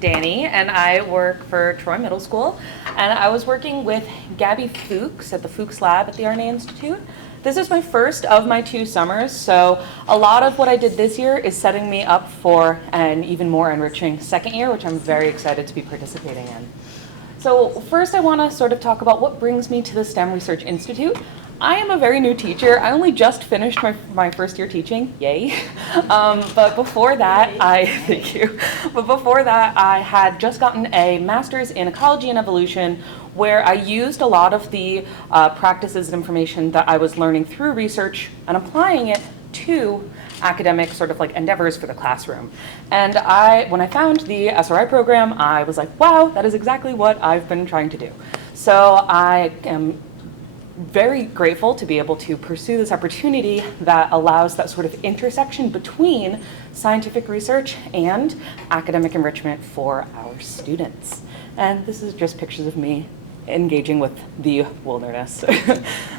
Danny, and I work for Troy Middle School. And I was working with Gabby Fuchs at the Fuchs Lab at the RNA Institute. This is my first of my 2 summers, so a lot of what I did this year is setting me up for an even more enriching second year, which I'm very excited to be participating in. So first I want to sort of talk about what brings me to the STEM Research Institute. I am a very new teacher. I only just finished my first year teaching, yay. But before that, thank you. But before that, I had just gotten a master's in ecology and evolution, where I used a lot of the practices and information that I was learning through research and applying it to academic sort of like endeavors for the classroom. And when I found the SRI program, I was like, wow, that is exactly what I've been trying to do. So I am very grateful to be able to pursue this opportunity that allows that sort of intersection between scientific research and academic enrichment for our students. And this is just pictures of me engaging with the wilderness.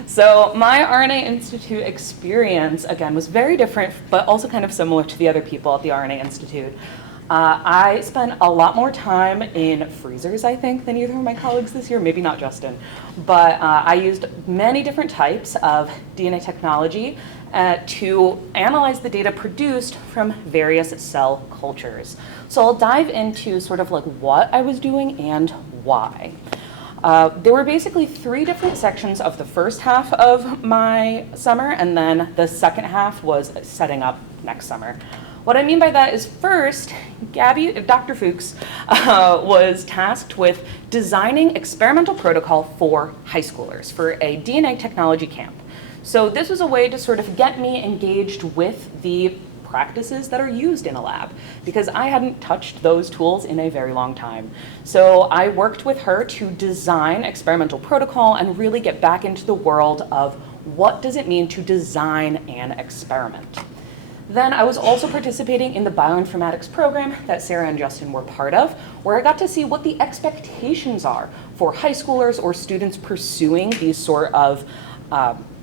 So my RNA Institute experience, again, was very different, but also kind of similar to the other people at the RNA Institute. I spent a lot more time in freezers, I think, than either of my colleagues this year, maybe not Justin. But I used many different types of DNA technology to analyze the data produced from various cell cultures. So I'll dive into sort of like what I was doing and why. There were basically 3 different sections of the first half of my summer, and then the second half was setting up next summer. What I mean by that is first, Dr. Fuchs was tasked with designing experimental protocol for high schoolers for a DNA technology camp. So this was a way to sort of get me engaged with the practices that are used in a lab, because I hadn't touched those tools in a very long time. So I worked with her to design experimental protocol and really get back into the world of what does it mean to design an experiment. Then I was also participating in the bioinformatics program that Sarah and Justin were part of, where I got to see what the expectations are for high schoolers or students pursuing these sort of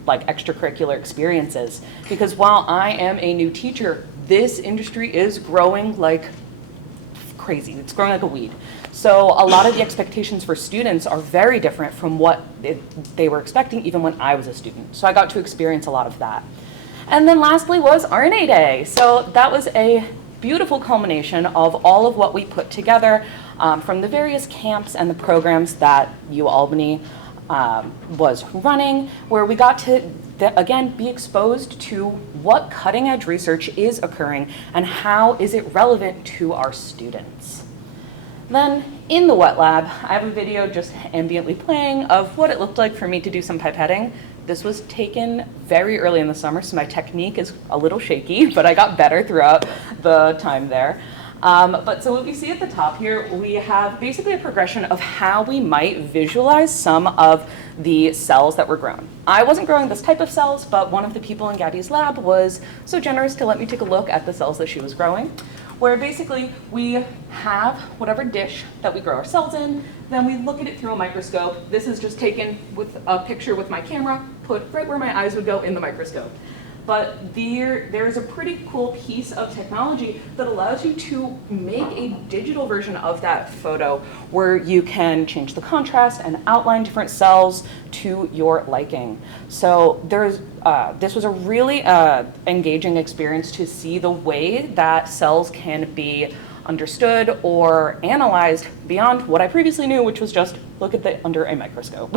like extracurricular experiences. Because while I am a new teacher, this industry is growing like crazy. It's growing like a weed. So a lot of the expectations for students are very different from what they were expecting even when I was a student. So I got to experience a lot of that. And then lastly was RNA Day. So that was a beautiful culmination of all of what we put together from the various camps and the programs that UAlbany was running, where we got to, again, be exposed to what cutting edge research is occurring and how is it relevant to our students. Then in the wet lab, I have a video just ambiently playing of what it looked like for me to do some pipetting. This was taken very early in the summer, so my technique is a little shaky, but I got better throughout the time there. But so what we see at the top here, we have basically a progression of how we might visualize some of the cells that were grown. I wasn't growing this type of cells, but one of the people in Gabby's lab was so generous to let me take a look at the cells that she was growing, where basically we have whatever dish that we grow our cells in, then we look at it through a microscope. This is just taken with a picture with my camera, put right where my eyes would go in the microscope. But there's a pretty cool piece of technology that allows you to make a digital version of that photo where you can change the contrast and outline different cells to your liking. So this was a really engaging experience to see the way that cells can be understood or analyzed beyond what I previously knew, which was just look at it under a microscope.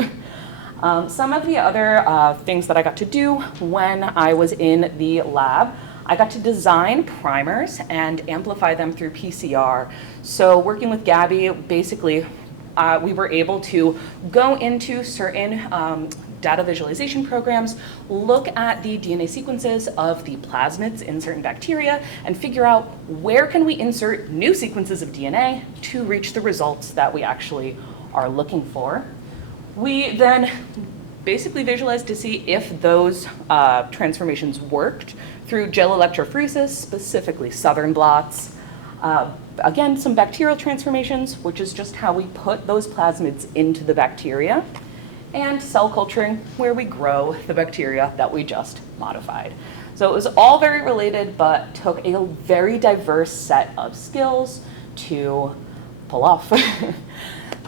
Some of the other things that I got to do when I was in the lab, I got to design primers and amplify them through PCR. So working with Gabby, basically, we were able to go into certain data visualization programs, look at the DNA sequences of the plasmids in certain bacteria, and figure out where can we insert new sequences of DNA to reach the results that we actually are looking for. We then basically visualized to see if those transformations worked through gel electrophoresis, specifically southern blots. Again, some bacterial transformations, which is just how we put those plasmids into the bacteria, and cell culturing, where we grow the bacteria that we just modified. So it was all very related, but took a very diverse set of skills to pull off.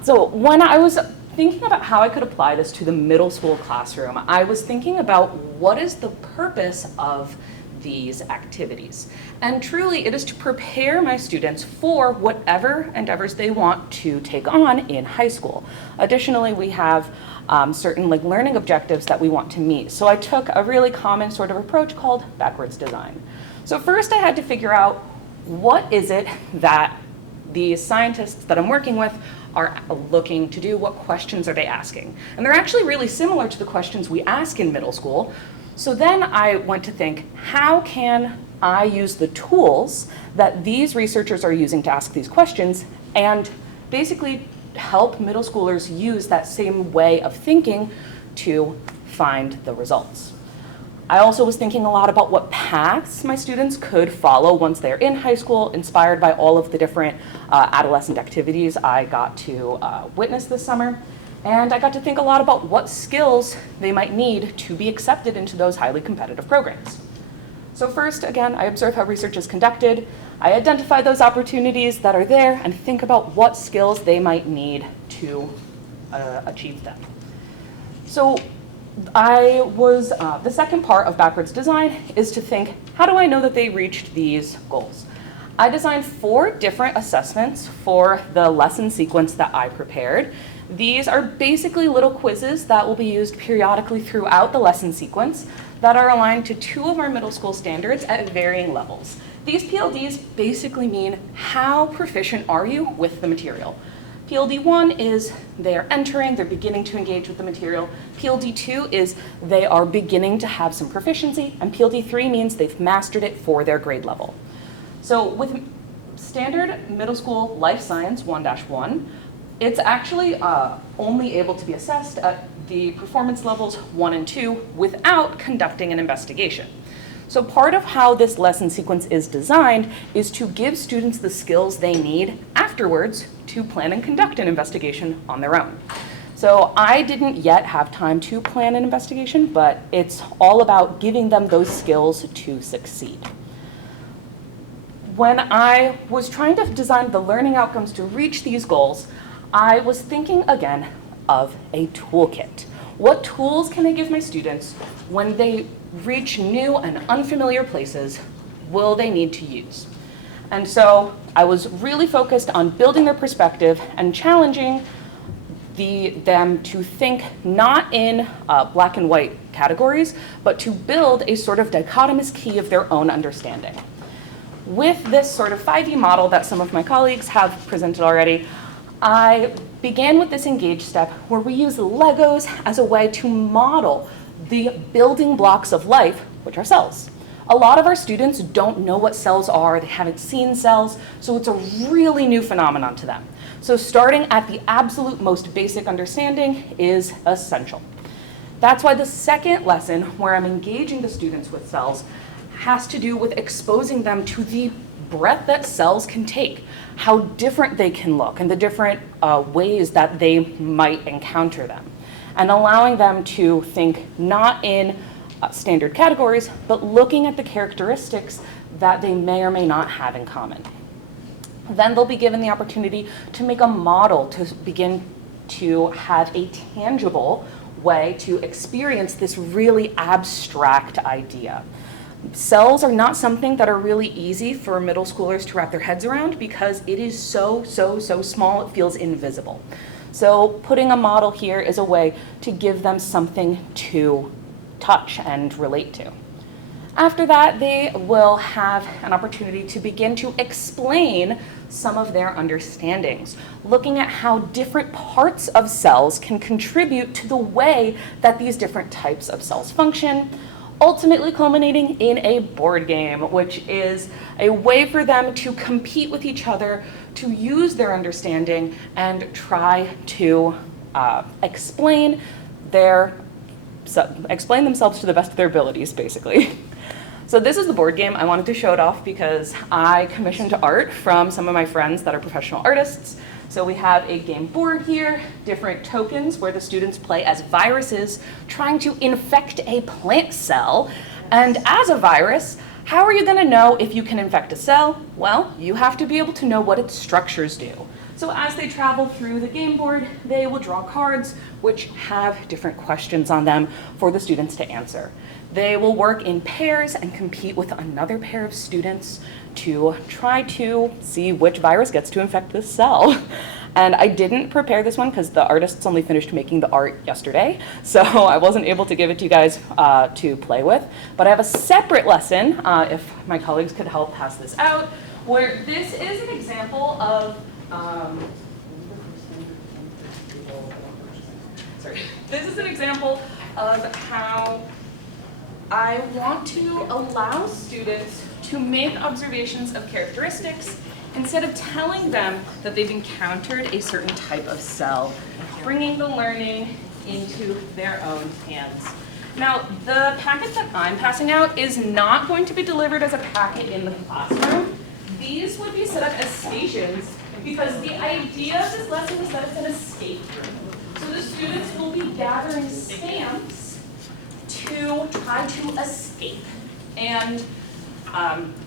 So when I was thinking about how I could apply this to the middle school classroom, I was thinking about what is the purpose of these activities. And truly, it is to prepare my students for whatever endeavors they want to take on in high school. Additionally, we have certain learning objectives that we want to meet. So I took a really common sort of approach called backwards design. So first I had to figure out what is it that the scientists that I'm working with are looking to do, what questions are they asking? And they're actually really similar to the questions we ask in middle school. So then I went to think, how can I use the tools that these researchers are using to ask these questions and basically help middle schoolers use that same way of thinking to find the results. I also was thinking a lot about what paths my students could follow once they're in high school, inspired by all of the different adolescent activities I got to witness this summer. And I got to think a lot about what skills they might need to be accepted into those highly competitive programs. So first, again, I observe how research is conducted. I identify those opportunities that are there and think about what skills they might need to achieve them. So the second part of backwards design is to think, how do I know that they reached these goals? I designed 4 different assessments for the lesson sequence that I prepared. These are basically little quizzes that will be used periodically throughout the lesson sequence that are aligned to 2 of our middle school standards at varying levels. These PLDs basically mean how proficient are you with the material. PLD 1 is they are entering, they're beginning to engage with the material. PLD 2 is they are beginning to have some proficiency, and PLD 3 means they've mastered it for their grade level. So with standard middle school life science 1-1, it's actually only able to be assessed at the performance levels 1 and 2 without conducting an investigation. So part of how this lesson sequence is designed is to give students the skills they need afterwards to plan and conduct an investigation on their own. So I didn't yet have time to plan an investigation, but it's all about giving them those skills to succeed. When I was trying to design the learning outcomes to reach these goals, I was thinking again of a toolkit. What tools can I give my students when they reach new and unfamiliar places will they need to use? And so I was really focused on building their perspective and challenging them to think not in black and white categories, but to build a sort of dichotomous key of their own understanding. With this sort of 5E model that some of my colleagues have presented already, I began with this engage step where we use Legos as a way to model the building blocks of life, which are cells. A lot of our students don't know what cells are, they haven't seen cells, so it's a really new phenomenon to them. So starting at the absolute most basic understanding is essential. That's why the second lesson, where I'm engaging the students with cells, has to do with exposing them to the breadth that cells can take, how different they can look, and the different ways that they might encounter them, and allowing them to think not in standard categories, but looking at the characteristics that they may or may not have in common. Then they'll be given the opportunity to make a model to begin to have a tangible way to experience this really abstract idea. Cells are not something that are really easy for middle schoolers to wrap their heads around because it is so small, it feels invisible. So putting a model here is a way to give them something to touch and relate to. After that, they will have an opportunity to begin to explain some of their understandings, looking at how different parts of cells can contribute to the way that these different types of cells function, ultimately culminating in a board game, which is a way for them to compete with each other, to use their understanding and try to explain themselves to the best of their abilities, basically. So this is the board game. I wanted to show it off because I commissioned art from some of my friends that are professional artists. So we have a game board here, different tokens where the students play as viruses trying to infect a plant cell. And as a virus, How are you going to know if you can infect a cell? Well, you have to be able to know what its structures do. So as they travel through the game board, they will draw cards which have different questions on them for the students to answer. They will work in pairs and compete with another pair of students to try to see which virus gets to infect this cell. And I didn't prepare this one because the artists only finished making the art yesterday, so I wasn't able to give it to you guys to play with. But I have a separate lesson, if my colleagues could help pass this out, where this is an example of this is an example of how I want to allow students to make observations of characteristics instead of telling them that they've encountered a certain type of cell, bringing the learning into their own hands. Now, the packet that I'm passing out is not going to be delivered as a packet in the classroom. These would be set up as stations because the idea of this lesson is that it's an escape room. So the students will be gathering stamps to try to escape. And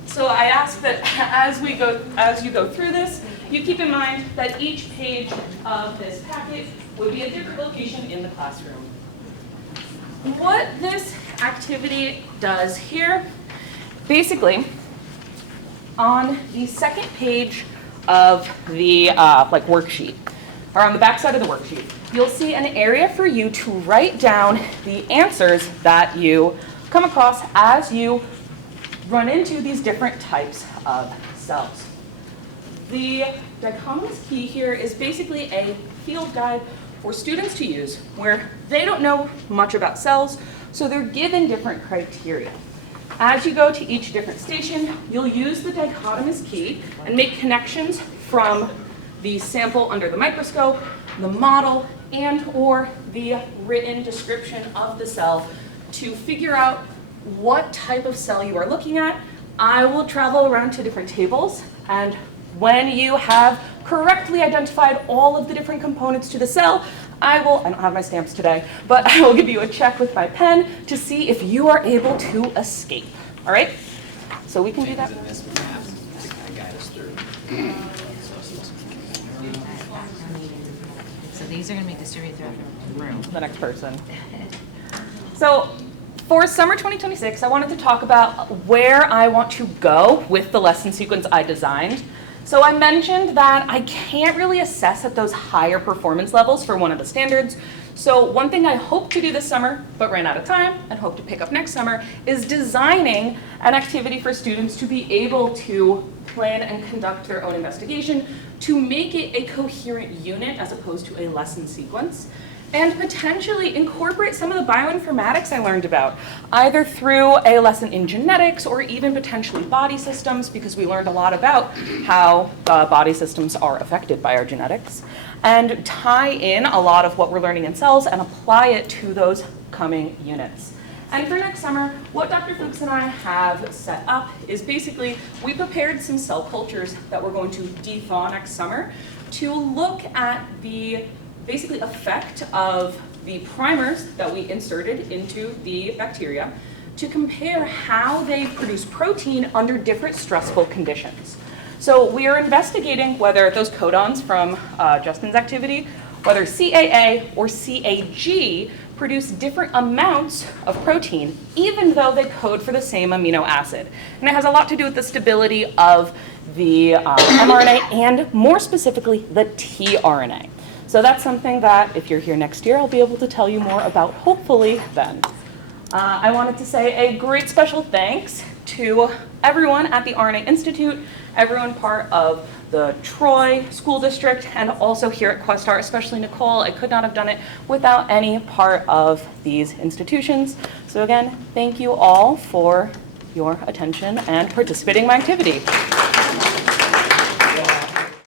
so I ask that as you go through this, you keep in mind that each page of this packet would be a different location in the classroom. What this activity does here, basically, on the second page of the worksheet, or on the back side of the worksheet, you'll see an area for you to write down the answers that you come across as you run into these different types of cells. The dichotomous key here is basically a field guide for students to use where they don't know much about cells, so they're given different criteria. As you go to each different station, you'll use the dichotomous key and make connections from the sample under the microscope, the model, and or the written description of the cell to figure out what type of cell you are looking at. I will travel around to different tables, and when you have correctly identified all of the different components to the cell, I don't have my stamps today, but I will give you a check with my pen to see if you are able to escape. All right? So we can do that. So these are going to be distributed throughout the room. The next person. So for summer 2026, I wanted to talk about where I want to go with the lesson sequence I designed. So I mentioned that I can't really assess at those higher performance levels for one of the standards. So one thing I hope to do this summer, but ran out of time and hope to pick up next summer, is designing an activity for students to be able to plan and conduct their own investigation to make it a coherent unit as opposed to a lesson sequence, and potentially incorporate some of the bioinformatics I learned about, either through a lesson in genetics or even potentially body systems, because we learned a lot about how body systems are affected by our genetics, and tie in a lot of what we're learning in cells and apply it to those coming units. And for next summer, what Dr. Fuchs and I have set up is basically we prepared some cell cultures that we're going to de-thaw next summer to look at the basically effect of the primers that we inserted into the bacteria to compare how they produce protein under different stressful conditions. So we are investigating whether those codons from Justin's activity, whether CAA or CAG produce different amounts of protein, even though they code for the same amino acid. And it has a lot to do with the stability of the mRNA and more specifically the tRNA. So that's something that if you're here next year, I'll be able to tell you more about hopefully then. I wanted to say a great special thanks to everyone at the RNA Institute, everyone part of the Troy School District, and also here at Questar, especially Nicole. I could not have done it without any part of these institutions. So again, thank you all for your attention and participating in my activity.